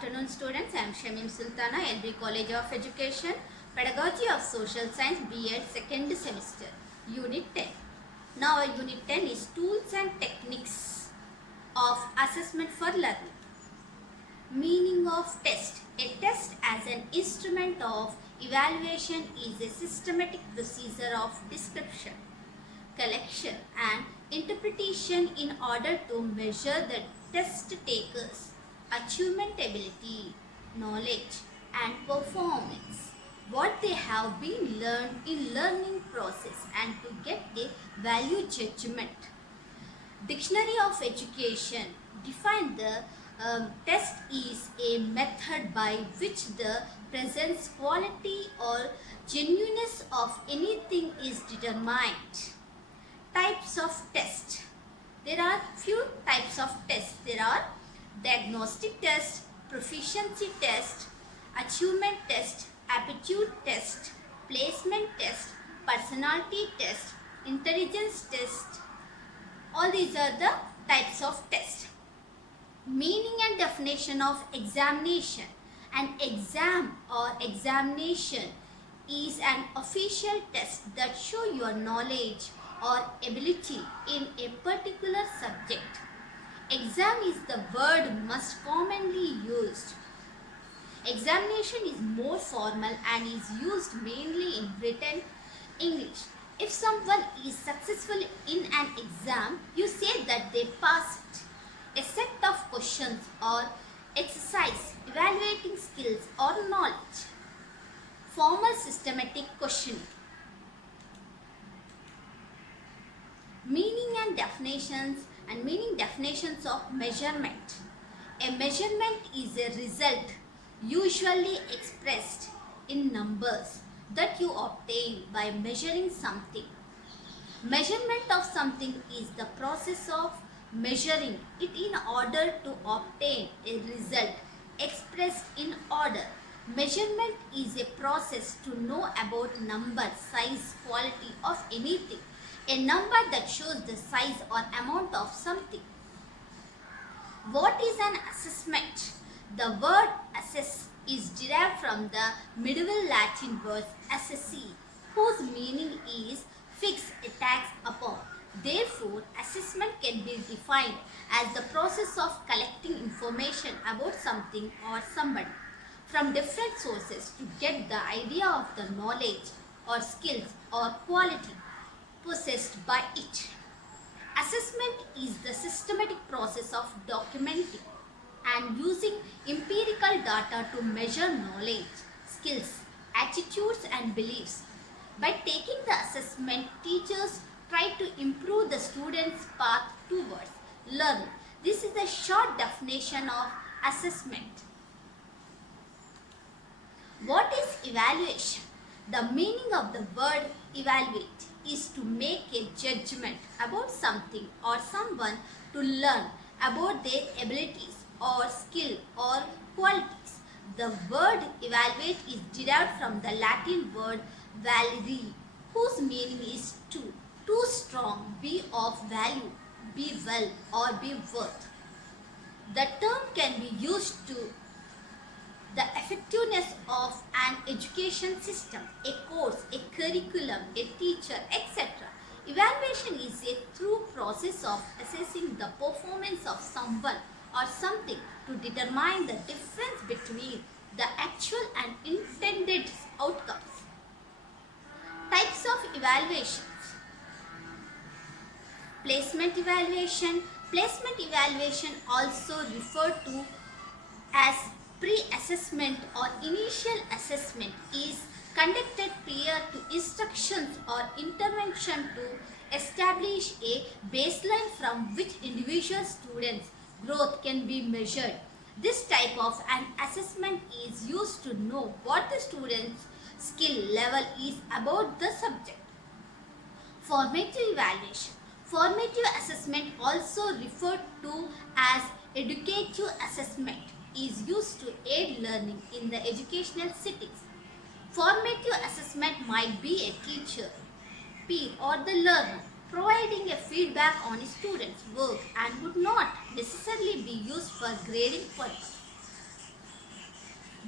afternoon, students. I am Shamim Sultana, LB College of Education, Pedagogy of Social Science, B.Ed, second semester, Unit 10. Now, our Unit 10 is Tools and Techniques of Assessment for Learning. Meaning of test. A test as an instrument of evaluation is a systematic procedure of description, collection and interpretation in order to measure the test taker's achievement ability, knowledge and performance, what they have been learned in learning process, and to get a value judgment. Dictionary of Education define the test is a method by which the presence, quality or genuineness of anything is determined. Types of test. There are few types of tests. There are diagnostic test, proficiency test, achievement test, aptitude test, placement test, personality test, intelligence test. All these are the types of test. Meaning and definition of examination. An exam or examination is an official test that show your knowledge or ability in a particular subject. Exam is the word most commonly used. Examination is more formal and is used mainly in written English. If someone is successful in an exam, you say that they passed. A set of questions or exercise evaluating skills or knowledge. Formal systematic questioning. Meaning and definitions of measurement. A measurement is a result usually expressed in numbers that you obtain by measuring something. Measurement of something is the process of measuring it in order to obtain a result expressed in order. Measurement is a process to know about number, size, quality of anything. A number that shows the size or amount of something. What is an assessment? The word assess is derived from the medieval Latin word assessi, whose meaning is fix a tax upon. Therefore, assessment can be defined as the process of collecting information about something or somebody from different sources to get the idea of the knowledge or skills or quality possessed by it. Assessment is the systematic process of documenting and using empirical data to measure knowledge, skills, attitudes and beliefs. By taking the assessment, teachers try to improve the student's path towards learning. This is a short definition of assessment. What is evaluation? The meaning of the word evaluate is to make a judgment about something or someone, to learn about their abilities or skill or qualities. The word evaluate is derived from the Latin word valere, whose meaning is to strong, be of value, be well or be worth. The term can be used to the effectiveness of an education system, a course, a curriculum, a teacher, etc. Evaluation is a thorough process of assessing the performance of someone or something to determine the difference between the actual and intended outcomes. Types of evaluations. Placement evaluation. Placement evaluation, also referred to as pre-assessment or initial assessment, is conducted prior to instructions or intervention to establish a baseline from which individual students' growth can be measured. This type of an assessment is used to know what the student's skill level is about the subject. Formative evaluation. Formative assessment, also referred to as educative assessment, is used to aid learning in the educational settings. Formative assessment might be a teacher, peer or the learner providing a feedback on a student's work and would not necessarily be used for grading purpose.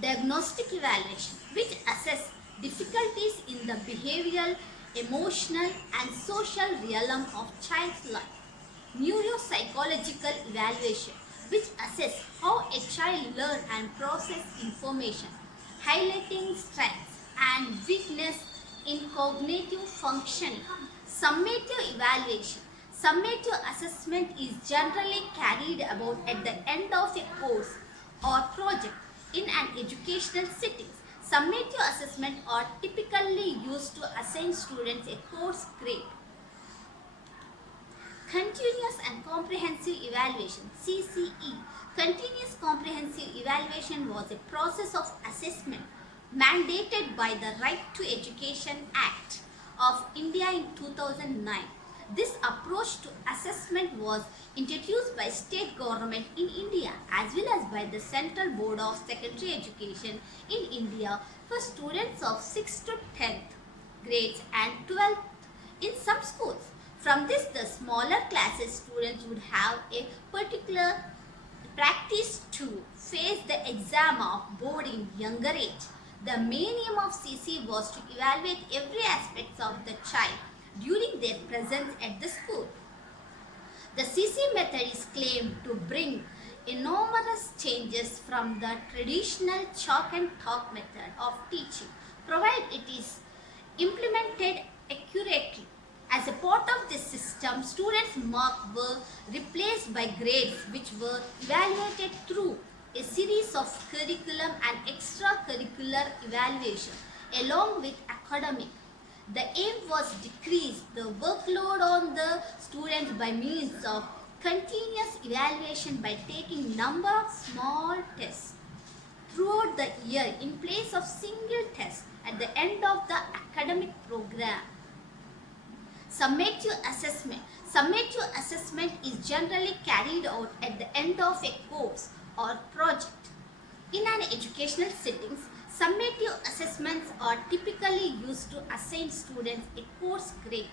Diagnostic evaluation, which assess difficulties in the behavioral, emotional, and social realm of child's life. Neuropsychological evaluation, which assess how a child learns and process information, highlighting strengths and weakness in cognitive functioning. Summative evaluation. Summative assessment is generally carried out at the end of a course or project in an educational setting. Summative assessment are typically used to assign students a course grade. Continuous and Comprehensive Evaluation CCE. Continuous Comprehensive Evaluation was a process of assessment mandated by the Right to Education Act of India in 2009. This approach to assessment was introduced by state government in India as well as by the Central Board of Secondary Education in India for students of 6th to 10th grades and 12th in some schools. From this, the smaller classes students would have a particular practice to face the exam of board in younger age. The main aim of CC was to evaluate every aspect of the child during their presence at the school. The CC method is claimed to bring enormous changes from the traditional chalk and talk method of teaching, provided it is implemented accurately. As a part of this system, students' marks were replaced by grades which were evaluated through a series of curriculum and extracurricular evaluation along with academic. The aim was decrease the workload on the students by means of continuous evaluation by taking number of small tests throughout the year in place of single test at the end of the academic program. Summative assessment. Summative assessment is generally carried out at the end of a course or project. In an educational settings, summative assessments are typically used to assign students a course grade.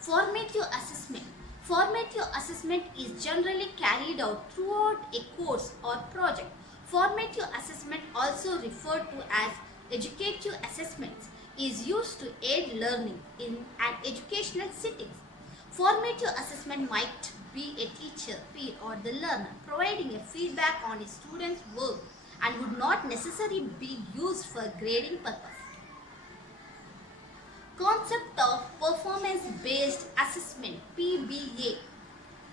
Formative assessment. Formative assessment is generally carried out throughout a course or project. Formative assessment, also referred to as educative assessments, is used to aid learning in an educational setting. Formative assessment might be a teacher, peer, or the learner providing a feedback on a student's work and would not necessarily be used for grading purpose. Concept of performance-based assessment (PBA).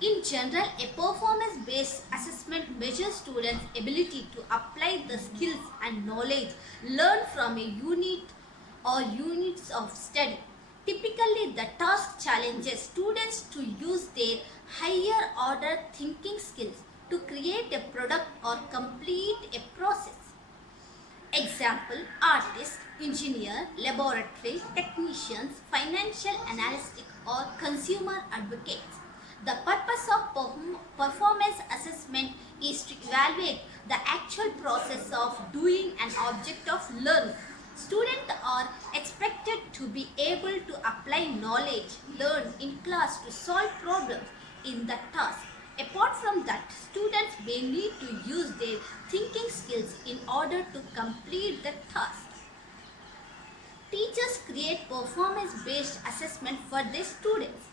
In general, a performance-based assessment measures students' ability to apply the skills and knowledge learned from a unit or units of study. Typically, the task challenges students to use their higher order thinking skills to create a product or complete a process. Example: artist, engineer, laboratory technicians, financial analyst, or consumer advocates. The purpose of performance assessment is to evaluate the actual process of doing an object of learning. Students are expected to be able to apply knowledge learned in class to solve problems in the task. Apart from that, students may need to use their thinking skills in order to complete the task. Teachers create performance-based assessment for their students.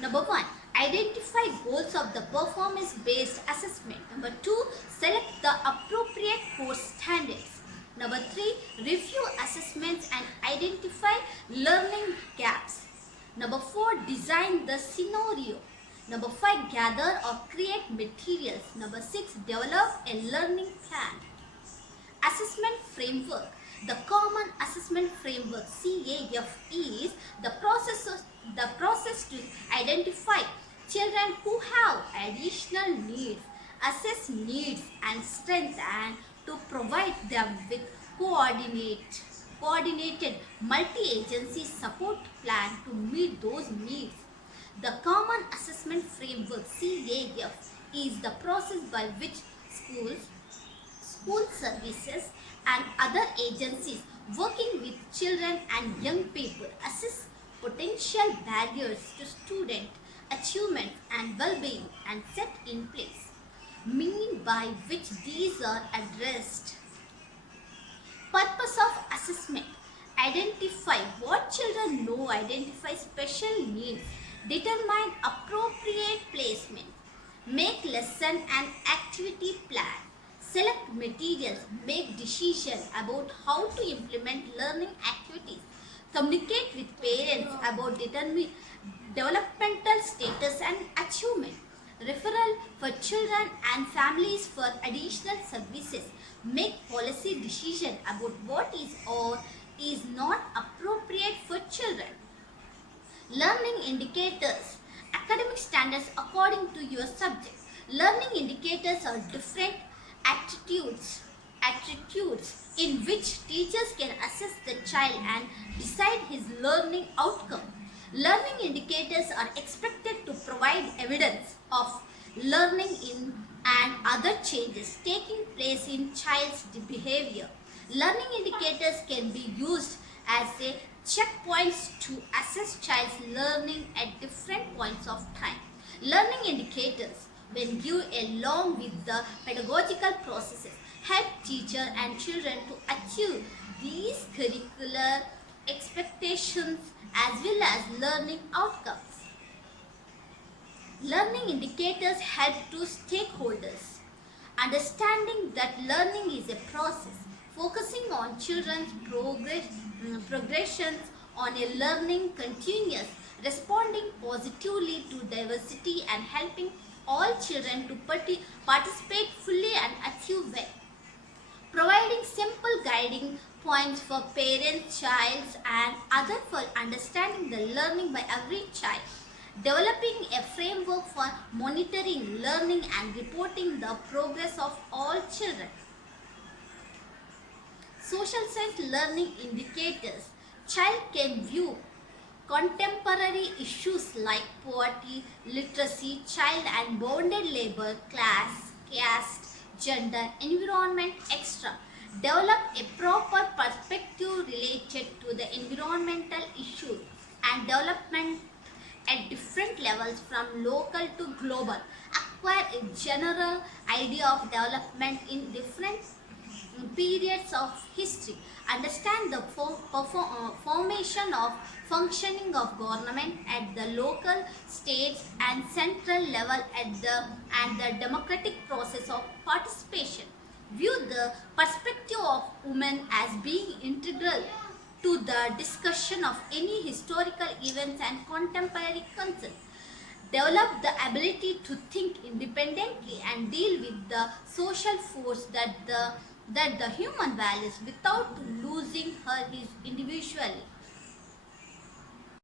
Number 1. Identify goals of the performance-based assessment. Number 2. Select the appropriate course standards. Number 3. Review assessments and identify learning gaps. Number 4. Design the scenario. Number 5. Gather or create materials. Number 6. Develop a learning plan. Assessment framework. The Common Assessment Framework (CAF) is the process to identify children who have additional needs, assess needs and strengths, and to provide them with coordinated multi-agency support plan to meet those needs. The Common Assessment Framework (CAF) is the process by which schools, school services, and other agencies working with children and young people assess potential barriers to student achievement and well-being and set in place means by which these are addressed. Purpose of assessment: identify what children know, identify special needs, determine appropriate placement, make lesson and activity plan, select materials, make decision about how to implement learning activities, communicate with parents about developmental status and achievement, referral for children and families for additional services, make policy decision about what is or is not appropriate for children. Learning indicators: academic standards according to your subject. Learning indicators are different attitudes in which teachers can assess the child and decide his learning outcome. Learning indicators are expected to provide evidence of learning in and other changes taking place in child's behavior. Learning indicators can be used as a checkpoints to assess child's learning at different points of time. Learning indicators, when viewed along with the pedagogical processes, help teachers and children to achieve these curricular expectations as well as learning outcomes. Learning indicators help to stakeholders. Understanding that learning is a process, focusing on children's progressions on a learning continuous, responding positively to diversity and helping all children to participate fully and achieve well. Providing simple guiding points for parents, child and others for understanding the learning by every child. Developing a framework for monitoring learning and reporting the progress of all children. Social science learning indicators. Child can view contemporary issues like poverty, literacy, child and bonded labor, class, caste, gender, environment, etc. Develop a proper perspective related to the environmental issues and development at different levels from local to global. Acquire a general idea of development in different periods of history. Understand the formation of functioning of government at the local, states and central level and the democratic process of participation. View the perspective of women as being integral to the discussion of any historical events and contemporary concerns. Develop the ability to think independently and deal with the social force that the human values without losing her his individuality.